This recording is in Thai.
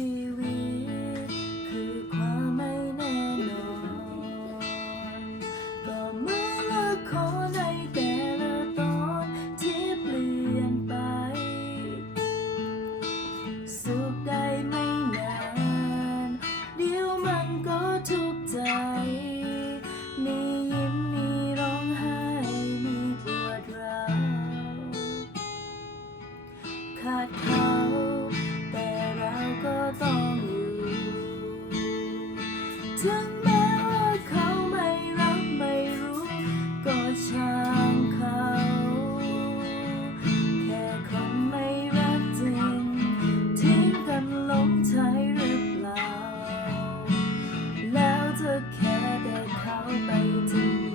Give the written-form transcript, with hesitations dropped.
ชีวิตคือความไม่แน่นอน ก็เหมือนละครในแต่ละตอนที่เปลี่ยนไป สุขได้ไม่นานเดี๋ยวมันก็ทุกข์ใจ มียิ้มมีร้องไห้มีปวดร้าวขาดเขาแต่เราก็ต้องอยู่ถึงแม้ว่าเขาไม่รักไม่รู้ก็ช่างเขาแค่คนไม่รักจริงทิ้งกันหลงใจหรือเปล่าแล้วจะแค่ได้เขาไปถึง